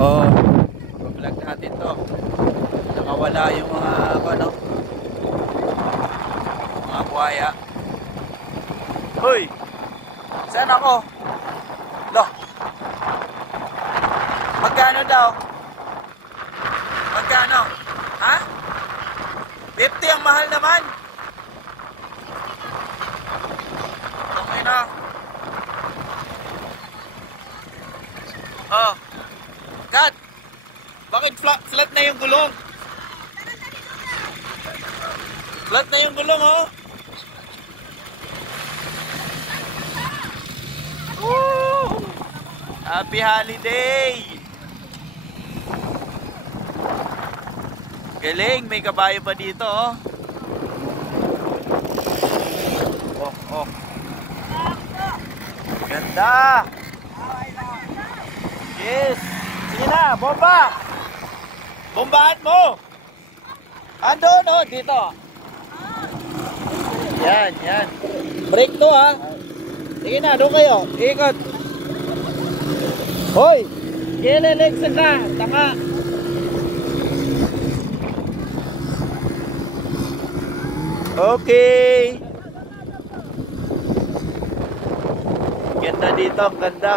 Oh, vlog natin to. Nakawala yung mga ano, mga buhaya. Hoy! Saan ako? Lo. Magkano daw? Magkano? Ha? 50 ang mahal naman. Okay na. Oh. Kat, bakit flat na yung gulong? Flat na yung gulong, oh. Woo! Happy holiday! Galing, may kabayo pa dito, oh. Oh, oh. Ganda! Yes! Sige na, bomba! Bombahan mo! Andun, oh, dito. Yan, yan. Break to, ha? Sige na, doon kayo. Ikot. Hoy! Kileleksan na, tanga. Okay. Ganda dito, ang ganda.